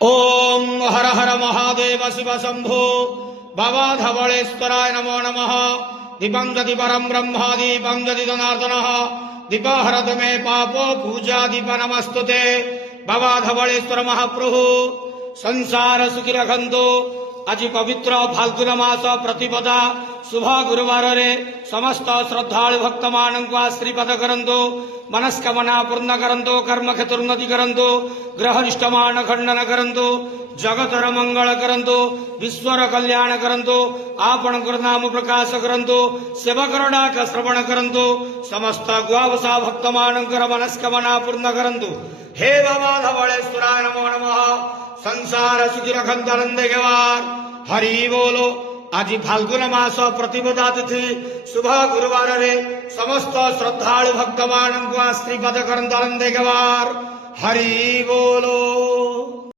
ओम हर हर महादेव शिव शंभो बाबा धवलेश्वराय नमो नमः। दीपं जति परम ब्रह्म दीपं जति जनार्दनः दीप हरत मे पापो पूजा दीप नमस्तुते। बाबा धवलेश्वर महाप्रभु संसार सुखी रखंतु। आज पवित्र फाल्गुन मास प्रतिपदा शुभ गुरुवार रे समस्त श्रद्धालु भक्त मानक आशीर्वाद करंतु। मनस्कामना पूर्ण करंतु। कर्म क्षेत्रोन्नति करंतु। ग्रह निष्ठमान खंडन करंतु। जगतर मंगल करंतु। विश्वर कल्याण करंतु। आपण नाम प्रकाश करंतु। सेवकर डाक श्रवण करंतु। समस्त गुआवसा भक्त मानकर मनस्कामना पूर्ण करंतु। हे बाबा धवलेश्वराय नमो नमः। संसार सुखी रखंत आनंद घेवार हरि बोलो। आज फाल्गुन मास प्रतिपदा तिथि शुभ गुरुवार रे समस्त श्रद्धालु भक्त मानक आशीर्वाद करंत आनंद घेवार हरि बोलो।